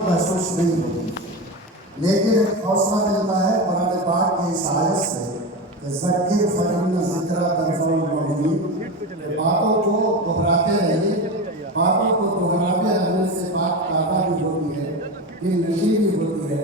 महसूस नहीं होती, लेकिन एक हौसला मिलता है कुरान पाक की इस आयत से कि ज़क्किर फ़इन्न ज़िक्रा तनफ़उल मुमिनीन, बातों को दोहराते रहिए, बातों को दोहराते रहने से बात ताज़ा भी होती है, दिल नशी भी होती है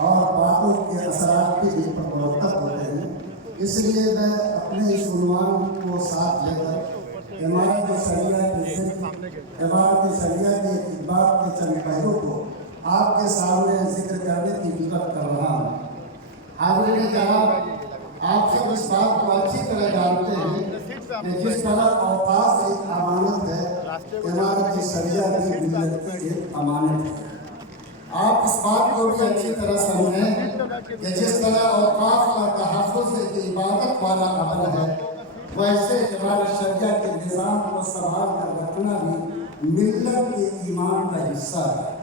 और बातों के असरात भी दिल पर मुरतब होते हैं। इसलिए मैं अपने इस उन्वान को साथ लेकर इमारत शरिया के खिदमत के चंद पहलू को आपके सामने जिक्र करने की हिम्मत कर रहा हूँ। हाज़रीन जनाब, आप सब इस बात को अच्छी तरह जानते हैं कि जिस तरह औकाफ एक अमानत है, इमारत शरिया भी मिल्लत की एक अमानत है। आप इस बात को भी अच्छी तरह समझें कि जिस तरह औकाफ का तहफ़्फ़ुज़ एक इबादत वाला अमल है, वैसे इमारत शरिया के निज़ाम को संभाल कर रखना भी मिल्लत के ईमान का हिस्सा है।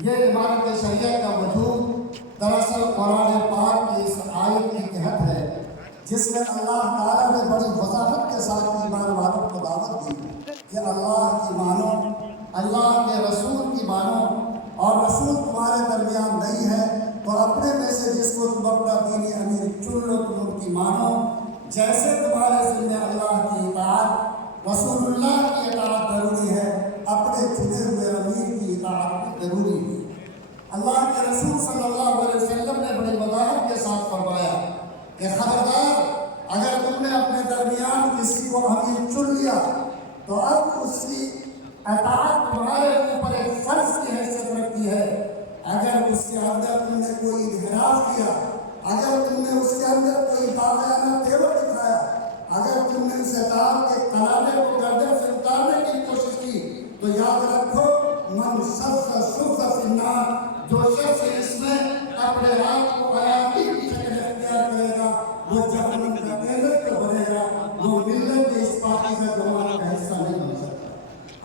ये इमारत शरिया का वजूद दरअसल कुरान पाक की इस आयत के तहत है, जिसमें अल्लाह ताला ने बड़ी वज़ाहत के साथ ईमान वालों को दावत दी कि अल्लाह की मानो, अल्लाह के रसूल की मानो, और रसूल तुम्हारे दरमियान नहीं है तो अपने में से जिसको तुम अपना दीनी अमीर चुन लो, तुम उनकी मानो। जैसे तुम्हारे ज़िम्मे अल्लाह की इताअत, रसूलुल्लाह की इताअत ज़रूरी है, अपने चुने हुए अमीर की इताअत भी ज़रूरी है। अल्लाह के रसूल सल्लल्लाहु अलैहि वसल्लम ने बड़ी वज़ाहत के साथ फरमाया कि खबरदार, अगर तुमने अपने दरमियान किसी को अमीर चुन लिया तो अब उसकी इताअत तुम्हारे ऊपर एक फ़र्ज़ की हैसियत रखती है। अगर उसके अंदर तुमने कोई इन्हिराफ किया, अगर तुमने उसके अंदर कोई दाग़ाना तेवर दिखाया, अगर तुमने उस इताअत के कलामे को गर्दन से उतारने की कोशिश की, तो याद रखो, मन सफ़ सुफ़ फिन्नार, जो शख्स इसमें अपने आप को हयाती की शक्ल इख्तियार करेगा, वो जहन्नम का ईंधन तो बनेगा, वो मिल्लत के इस पाकीज़ा जमात का हिस्सा नहीं बन सकता।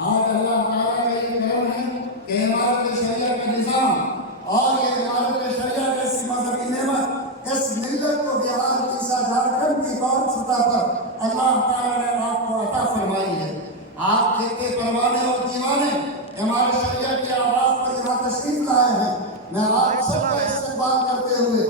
आज अल्लाह ताला का ये कहना है कि इमारत शरिया का निज़ाम और ये इमारत शरिया जैसी मज़हबी नेमत इस मिल्लत को बिहार तीसरा झारखंड की गौर सतह पर अल्लाह ताला ने आपको अता फरमाई है। आप ठेके परवाने और दीवाने इमारत शरिया की आवाज़ पर यहाँ तशरीफ लाए हैं। मैं आप सबका इस्तकबाल करते हुए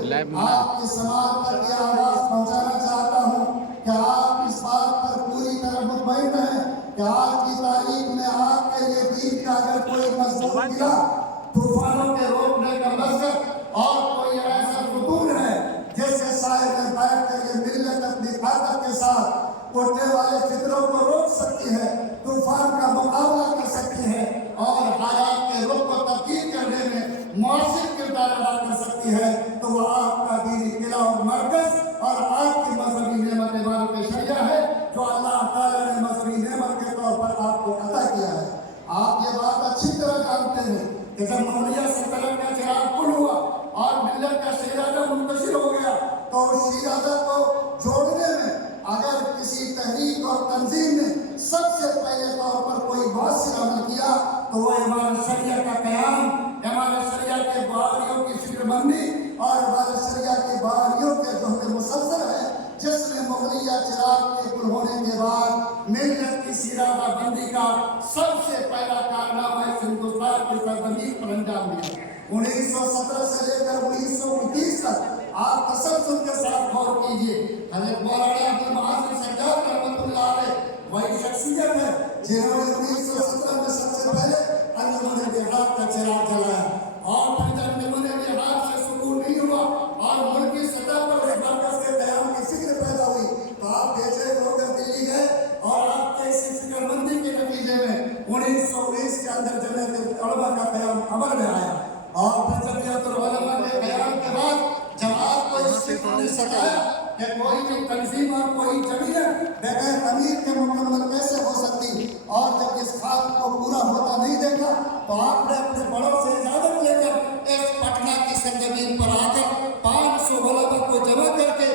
आपके समाज तक ये आवाज़ पहुँचाना चाहता हूँ कि आप इस बात पर पूरी तरह मुतमईन रहें कि आज की तारीख में आपके लिए दीन का अगर कोई मज़मून मिला, तूफानों के रोकने का मकसद और कोई ऐसा फतून है जिससे साए में बैठ कर ये मिल्लत अपनी ताकत के साथ उठने वाले फितरों को रोक सकती है, तूफान का मुकाबला कर सकती है और हालात के रुख को तब्दील करने में मुआसिर किरदार अदा कर सकती है, तो वह आपका दीनी किला और मरकज़ और आपकी मज़हबी नेमत इमारत शरिया है, जो अल्लाह ताला ने मज़हबी नेमत के तौर पर आपको अता किया है। आप ये बात अच्छी तरह जानते हैं कि जब मौलिया सल्तनत का चिराग गुल हुआ और मिल्लत का शिराज़ा मुंतशिर हो गया, तो उस शिराज़ा को जोड़ने में अगर किसी तहरीक और तंजीम ने सबसे पहले तौर पर कोई मौसर अमल किया, तो वह इमारत शरिया का क़याम, इमारत शरिया के बारियों की फिक्रमंदी और इमारत शरिया के बारियों के जोहद मुसलसल है, जिसने मुग़लिया चिराग के गुल होने के बाद मिल्लत की सिरादा बंदी का सबसे पहला कारनामा इस हिंदुस्तान की सरज़मीन पर अंजाम दिया। 1917 से लेकर 1929 तक आप तसल्सल के साथ गौर कीजिए, हज़रत मौलाना अब्दुल मुआज़्ज़िम सज्जाद रहमतुल्लाह अलैह वही शख्सियत है जिन्होंने 1917 में सबसे पहले अंजुमन बिहार का चिराग जलाया, और फिर जब अंजुमन बिहार से सुकून नहीं हुआ और मुल्क की सतह पर इस मरकज़ के क़याम की फिक्र पैदा हुई, तो आप बेचैन होकर दिल्ली गए और आपके इसी फिक्रमंदी के नतीजे में 1919 के अंदर जमीयत उलमा का क़याम अमल में आया, और फिर जमीयत उलमा के क़याम के बाद जब आपको इस फिक्र ने सताया कि कोई भी तंजीम और कोई जमीयत बगैर अमीर के मुकम्मल कैसे हो सकती, और जब इस ख्वाब को पूरा होता नहीं देखा, तो आपने अपने बड़ों से इजाज़त लेकर इस पटना की सरज़मीन पर आकर 500 उलमा को जमा करके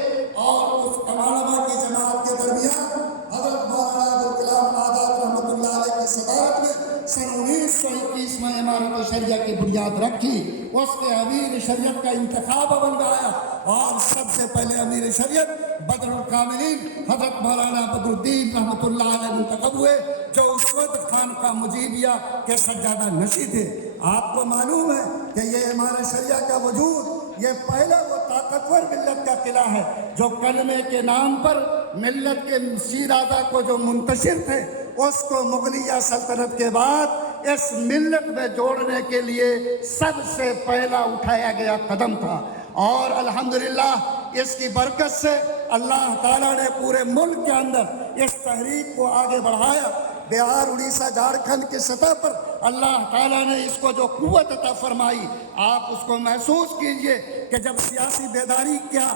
और उस उलमा की जमात के दरमियान हज़रत मौलाना अबुल कलाम आज़ाद रहमतुल्लाह अलैह की सदारत में सन 1921 में इमारत शरिया की बुनियाद रखी। उसके अमीर शरीयत का इंतखाब बन गया और सबसे पहले अमीर शरीयत बदरुल कामिलीन हज़रत मौलाना बदरुद्दीन रहमतुल्लाह अलैह मुंतखब हुए, जो उस वक्त खान का मुजीबिया के सज्जादा नशी थे। आपको मालूम है کہ یہ ہمارے شریعہ کا وجود یہ پہلا وہ طاقتور ملت کا قلعہ ہے جو کلمے کے نام پر ملت کے شیرازہ کو جو منتشر تھے اس کو مغلیہ سلطنت کے بعد اس ملت میں جوڑنے کے لیے سب سے پہلا اٹھایا گیا قدم تھا، اور الحمدللہ اس کی برکت سے اللہ تعالیٰ نے پورے ملک کے اندر اس تحریک کو آگے بڑھایا۔ بہار، اڑیسہ، جھارکھنڈ کی سطح پر اللہ تعالیٰ نے اس کو جو قوت عطا فرمائی، آپ اس کو محسوس کیجئے کہ جب سیاسی بیداری کیا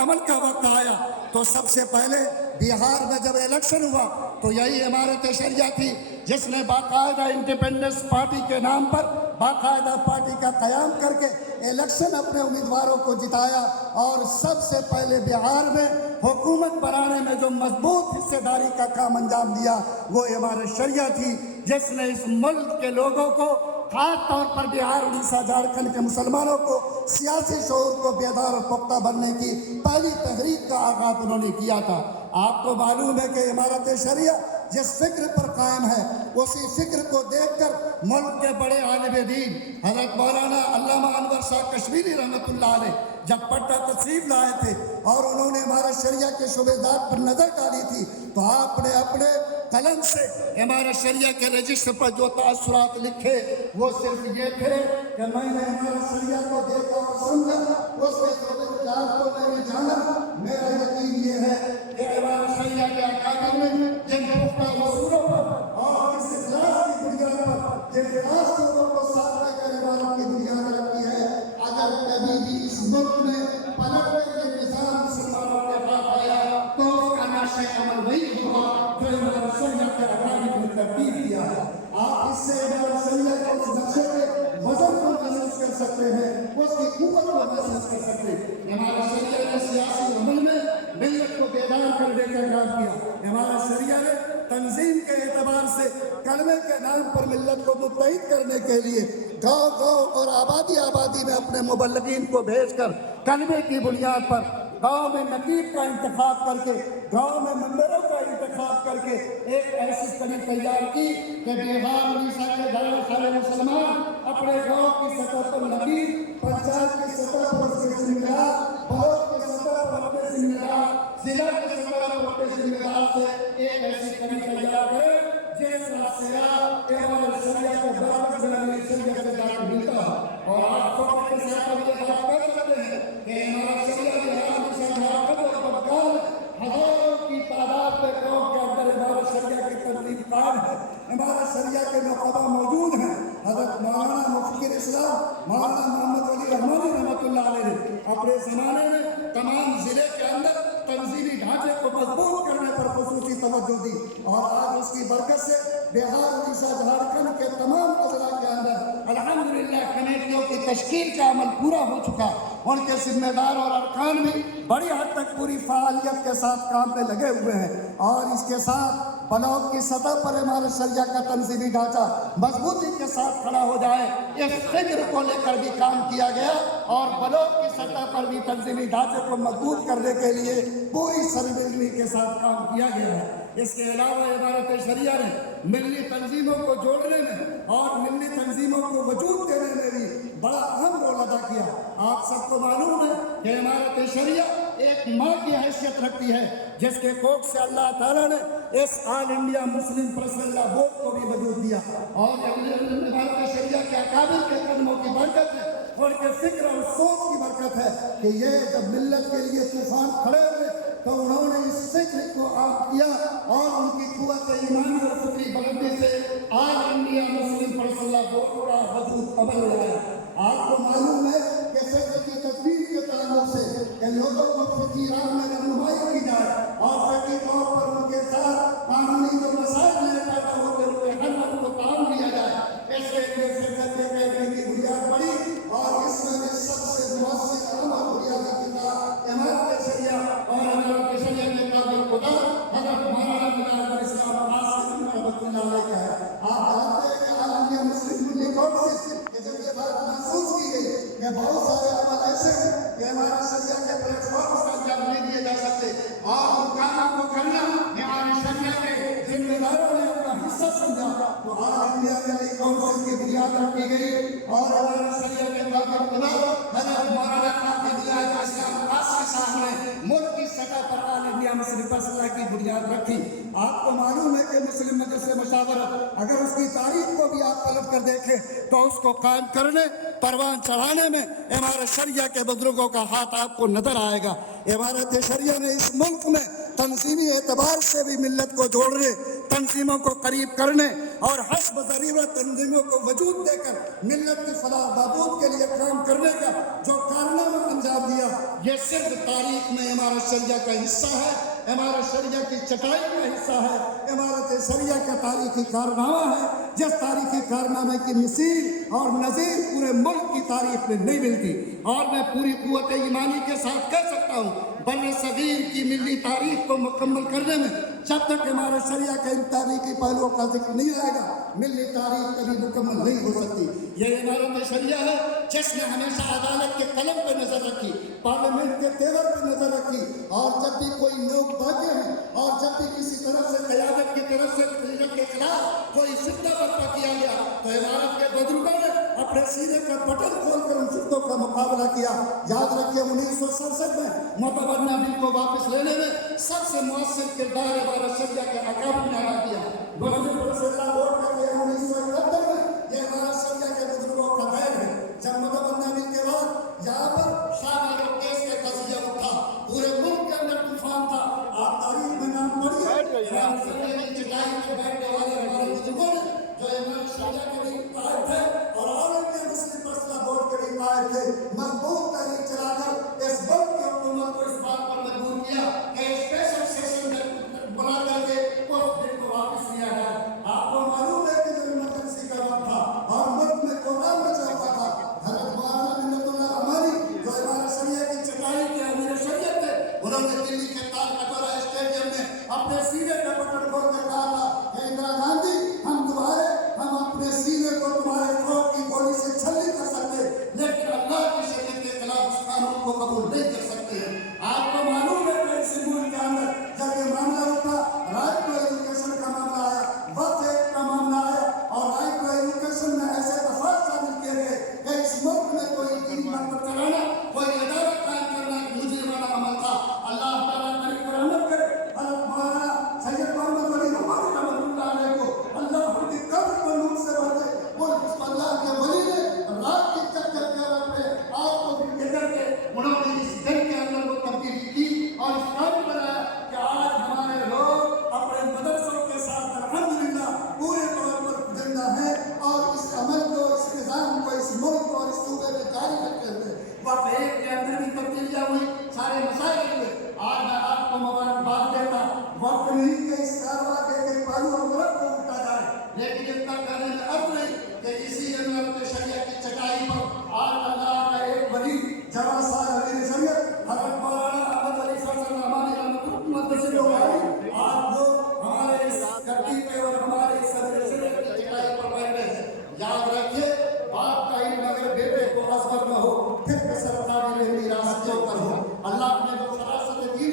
عمل کا وقت آیا تو سب سے پہلے بہار میں جب الیکشن ہوا تو یہی عمارت شریعہ تھی جس نے باقاعدہ انڈیپینڈنس پارٹی کے نام پر باقاعدہ پارٹی کا قیام کر کے الیکشن اپنے امیدواروں کو جتایا، اور سب سے پہلے بہار میں حکومت بنانے میں جو مضبوط حصہ داری کا کام انجام دیا وہ عمارت شریعہ تھی، جس نے اس ملک کے لوگوں کو خاص طور پر بہار، اڑیسہ، جھارکھنڈ کے مسلمانوں کو سیاسی شعور کو بیدار اور پختہ بننے کی پہلی تحریک کا آغاز انہوں نے کیا تھا۔ آپ کو معلوم ہے کہ عمارت شریعہ جس فکر پر قائم ہے اسی فکر کو دیکھ کر ملک کے بڑے عالم دین حضرت مولانا علامہ انور شاہ کشمیری رحمۃ اللہ علیہ جب پٹنہ تشریف لائے تھے اور انہوں نے عمارت شریعہ کے شعبیدات پر نظر ڈالی تھی تو آپ نے اپنے قلم سے عمارت شریعہ کے رجسٹر پر جو تاثرات لکھے وہ صرف یہ تھے کہ میں نے عمارت شریعہ کو دیکھا اور سمجھا، اس کے خلاف کو میں نے جانا، میرا یقین یہ ہے کہ عمارت شریعہ کے اکابر میں جن پختہ اصولوں پر اور اس اخلاص کی بنیاد پر جن خاص لوگوں کو ساتھ لے کر عمارت کی بنیاد رکھی ہے، اگر کبھی بھی اس ملک میں پلٹ کے نظام مسلمانوں کے خلاف آیا تو اس کا نقشہ عمل وہی ہوگا جو عمارت شریعہ کے اکابر نے ترتیب دیا ہے۔ آپ اس سے عمارت شریعہ کے اس نقشے کے وزن کو محسوس کر سکتے ہیں، اس کی قوت کو محسوس کر سکتے ہیں۔ عمارت شریعہ نے سیاسی عمل میں ملت کو بیدار کرنے کا کام کیا۔ عمارت شریعہ نے تنظیم کے اعتبار سے کلمے کے نام پر ملت کو متحد کرنے کے لیے گاؤں گاؤں اور آبادی آبادی میں اپنے مبلغین کو بھیج کر کلمے کی بنیاد پر گاؤں میں نقیب کا انتخاب کر کے، گاؤں میں ممبروں کا انتخاب کر کے ایک ایسی کڑی تیار کی کہ بہار، اڑیسہ کے بہت سارے مسلمان اپنے گاؤں کی سطح پر نقیب، پنچایت کی سطح پر اس کے ذمہ دار، بلاک کی سطح پر اپنے ذمہ دار، ضلع کی سطح پر اپنے ذمہ دار سے ایک ایسی کڑی تیار کرے جس کا سیاہ عمارت شریعہ کے برابر میں شریعت سے داخل ملتا ہے۔ اور آپ کو کے ساتھ ہم یہ بات کر سکتے ہیں کہ عمارت شریعہ کے ہزاروں کی تعداد میں قوم کے اندر عمارت شریعہ کی تنظیم قائم ہے، عمارت شریعہ کے نقبہ موجود ہیں۔ حضرت مولانا مفتی اسلام مولانا محمد علی رحمانی رحمۃ اللہ علیہ نے اپنے زمانے میں تمام ضلع کے اندر تنظیمی ڈھانچے کو مضبوط کرنے پر خصوصی توجہ دی، اور آج اس کی برکت سے بہار، اڑیسہ، جھارکھنڈ کے تمام اضلاع کے اندر الحمدللہ کمیٹیوں کی تشکیل کا عمل پورا ہو چکا، ان کے ذمہ دار اور ارکان بھی بڑی حد تک پوری فعالیت کے ساتھ کام میں لگے ہوئے ہیں، اور اس کے ساتھ بلاک کی سطح پر عمارت شریعہ کا تنظیمی ڈھانچہ مضبوطی کے ساتھ کھڑا ہو جائے، اس فکر کو لے کر بھی کام کیا گیا، اور بلاک کی سطح پر بھی تنظیمی ڈھانچے کو مضبوط کرنے کے لیے پوری سرگرمی کے ساتھ کام کیا گیا ہے۔ اس کے علاوہ عمارت شریعہ نے ملی تنظیموں کو جوڑنے میں اور ملی تنظیموں کو وجود دینے میں بھی بڑا اہم رول ادا کیا۔ آپ سب کو معلوم ہے کہ عمارت شریعہ ایک ماں کی حیثیت رکھتی ہے، جس کے کوکھ سے اللہ تعالیٰ نے اس آل انڈیا مسلم پرسنل لا بورڈ کو بھی وجود دیا، اور عمارت شریعہ کے اکابر کے قدموں کی برکت ہے، اور کے فکر اور سوچ کی برکت ہے کہ یہ جب ملت کے لیے طوفان کھڑے ہوئے تو انہوں نے اس فکر کو عام کیا، اور ان کی قوت ایمانی اور فکری بلندی سے آل انڈیا مسلم پرسنل لا بورڈ کا وجود عمل میں آیا۔ آپ کو معلوم ہے کہ فکر کی تدبیر کے تعلق سے کہ لوگوں کو فکری راہ میں رہنمائی کی جائے، اور فکری طور پر ان کے ساتھ قانونی جو مسائل میں پیدا ہوتے ہوئے حل کو تعاون دیا جائے، اس کے لیے فکر کے کہنے کی بنیاد پڑی، اور اس میں سب سے مؤثر عمل بنیادی کتاب عمارت شریعہ اور عمارت شریعہ کے قابل خدا حضرت مولانا بلال اسلام قاسم رحمۃ اللہ علیہ کا ہے۔ آپ جانتے ہیں کہ آل انڈیا مسلم لیگ سے کہ جب یہ بات محسوس کی گئی کہ بہت سارے عمل ایسے ہیں کہ عمارت شریعہ کے پلیٹ فارم کا انجام نہیں دیے جا سکتے، اور ان کاموں کو کرنا عمارت شریعہ کے ذمہ داروں نے اپنا حصہ سمجھا، تو آل انڈیا لیگ کونسل کی بنیاد رکھی گئی، اور عمارت شریعہ फैसला की बुनियाद रखी। आपको मालूम है कि मुस्लिम मजलिस मशावरत अगर उसकी तारीख को भी आप पलट कर देखें तो उसको कायम करने, परवान चढ़ाने में इमारत शरिया के बुजुर्गों का हाथ आपको नजर आएगा। इमारत शरिया ने इस मुल्क में तंजीमी एतबार से भी मिल्लत को जोड़ने, तंजीमों को करीब करने और हस्ब ज़रूरत तंजीमों को वजूद देकर मिल्लत की फलाह बहबूद के लिए काम करने का जो कारनामा अंजाम दिया, ये सिर्फ तारीख में इमारत शरिया का हिस्सा है, इमारत शरिया की चटाई का हिस्सा है, इमारत शरिया का तारीखी कारनामा है, जिस तारीखी कारनामे की मिसाल और नज़ीर पूरे मुल्क की तारीख में नहीं मिलती। और मैं पूरी कुव्वत ईमानी के साथ कह सकता हूँ, बर्र सगीर की मिली तारीख को मुकम्मल करने में जब तक इमारत शरिया के इन तारीखी पहलुओं का जिक्र नहीं आएगा, मिली तारीख कभी मुकम्मल नहीं हो सकती। ये इमारत शरिया है जिसने हमेशा अदालत के कलम पर नजर रखी, पार्लियामेंट के तेवर पर नजर रखी, और जब भी कोई लोग भागे हैं और जब भी किसी तरफ से क़यादत की तरफ से मिल्लत के खिलाफ कोई फितना बर्पा किया गया तो इमारत के बुजुर्गों ने अपने सीने का बटन खोलकर उन फितनों का मुकाबला किया। याद रखिए 1967 में मुतबन्ना बिल को वापस लेने में सबसे मुअस्सिर किरदार इमारत शरिया के अकाबिर ने अदा किया। 1971 में ये इमारत शरिया के बुजुर्गों का दैन है। जब मुतबन्ना बिल के बाद यहाँ पर शाह केस के कज़िया उठा, पूरे मुल्क के अंदर तूफान था। आप तारीख में नाम पढ़िए, चटाई पे बैठने वाले हमारे बुजुर्गों ने जो इमारत शरिया के लिए कायम थे और all India Muslim personal board के लिए कायम थे, मजबूत तहरीक चलाकर इस वक्त की हुकूमत को इस बात पर मजबूर किया कि स्पेशल सेशन बना करके उस बिल को वापस लिया जाए। आपको मालूम है कि जब इमरजेंसी का वक्त था और मुल्क में कोहराम मचा हुआ था, हज़रत मौलाना मिन्नतुल्लाह रहमानी जो इमारत शरिया की चटाई के अमीर शरीयत थे, उन्होंने दिल्ली के ताल कटोरा स्टेडियम में अपने सीने का बटन खोल कर कहा था कि इंदिरा गांधी, हम अपने सीने को तुम्हारे थ्रोट की गोली से छलनी कर सकते, लेकिन अल्लाह की शरीयत के खिलाफ उस कानून को कबूल नहीं कर सकते। आपको मालूम है कि इस मुल्क के अंदर जब ये मामला उठा, राइट टू एजुकेशन का मामला आया, वक्फ एक्ट का मामला आया और राइट टू एजुकेशन में ऐसे दफात शामिल किए गए कि इस मुल्क में कोई दीन मरकत कराना, कोई अदालत कायम करना एक मुजरिमाना अमल था। अल्लाह ताला करीम रहमत करे हज़रत मौलाना सैयद मोहम्मद वली रहमतुल्लाह अलैह को अल्लाह उनकी कब्र को नूर से भर दे। वो अल्लाह के वली ने रात की चक्कर के वक्त में आपको इधर के उन्होंने इस दिन के अंदर वो तब्दीली की और इस काम बनाया कि आज हमारे लोग अपने मदरसों के साथ अल्हम्दुलिल्लाह पूरे तौर पर जिंदा है और इस अमल को, इस निज़ाम को, इस मुल्क को और इस सूबे में जारी रखते हुए वक्फ एक्ट के अंदर भी तब्दीलियाँ हुई, सारे मसाइल हुए। आज मैं आपको मुबारकबाद देता, वक्त नहीं कि इस कारवा के पहलू और गलत को उठा जाए, लेकिन इतना करने में अर्थ नहीं कि इसी इमारत शरिया की चटाई पर आज अल्लाह का एक वली जवान साहब अमीर शरीयत हज़रत मौलाना अहमद अली फजल रहमानी रहमतुल्लाह आज लोग हमारे इस गद्दी पे और हमारे इस अमीर शरीयत की चटाई पर बैठे हैं। याद रखिए, बाप का इल्म अगर बेटे को असगर न हो फिर भी सरकारी मीरास क्यों कर हो। अल्लाह ने जो फरासत दी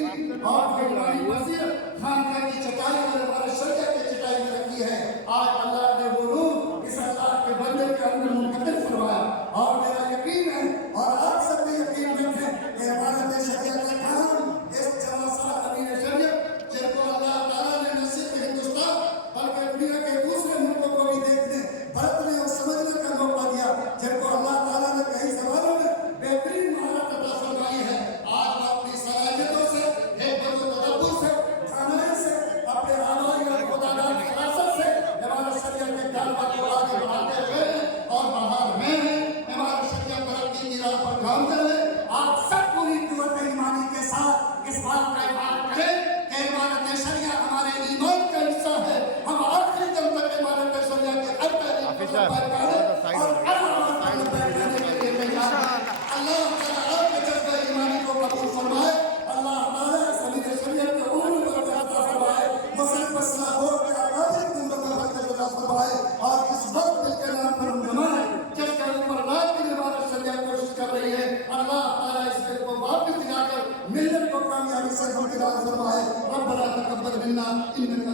और ईमानी वसीयत खानका की चटाई और हमारे शरिया की चटाई में रखी है, आज अल्लाह ने वो नूर इस अल्लाह के बंदे के अंदर मुंतकिल फरमाया। और मेरा यकीन है और आप सब भी यकीन रखें कि हमारे शरिया का कानून इस जवान अमीर शरीयत जिनको अल्लाह ताला ने न सिर्फ हिंदुस्तान बल्कि दुनिया के दूसरे मुल्कों को भी देखने, परखने और समझने का मौका दिया, जिनको अल्लाह ताला ने कई सवालों में बेहतरीन महारत अता फरमाई है, आज वो अपनी सलाहियतों से, हिकमत व तदब्बुर से, जानने से, अपने आवाज़ और खुदादार फरासत से हमारे शरिया के दावा को आगे बढ़ाते हुए और बाहर में हमारे शरिया तरक्की की राह पर काम कर रहे। आप सब पूरी कुव्वत ईमानी के साथ इस बात का इमाम करें कि इमारत शरिया हमारे ईमान का हिस्सा है। हम आखिरी दम तक इमारत शरिया के हर तहरीक पर बैठे और हर आवाज़ पर बैठने के लिए तैयार हैं। अल्लाह ताला आपके जज्बे ईमानी को कबूल फरमाए। अल्लाह ताला इस अमीर शरीयत के उम्र को बरकत अता फरमाए, मुस्लिम पर्सनल बोर्ड के अकाबिर को बरकत अता फरमाए और इस वक्त दिल के नाम पर हम जमाए जिसके ऊपर रात की इमारत शरिया कोशिश कर रही है, अल्लाह ताला इस दिल को वापस दिलाकर मिल्लत को कामयाबी से हमदराज फरमाए। रब्बना तक़ब्बल मिन्ना इन्नका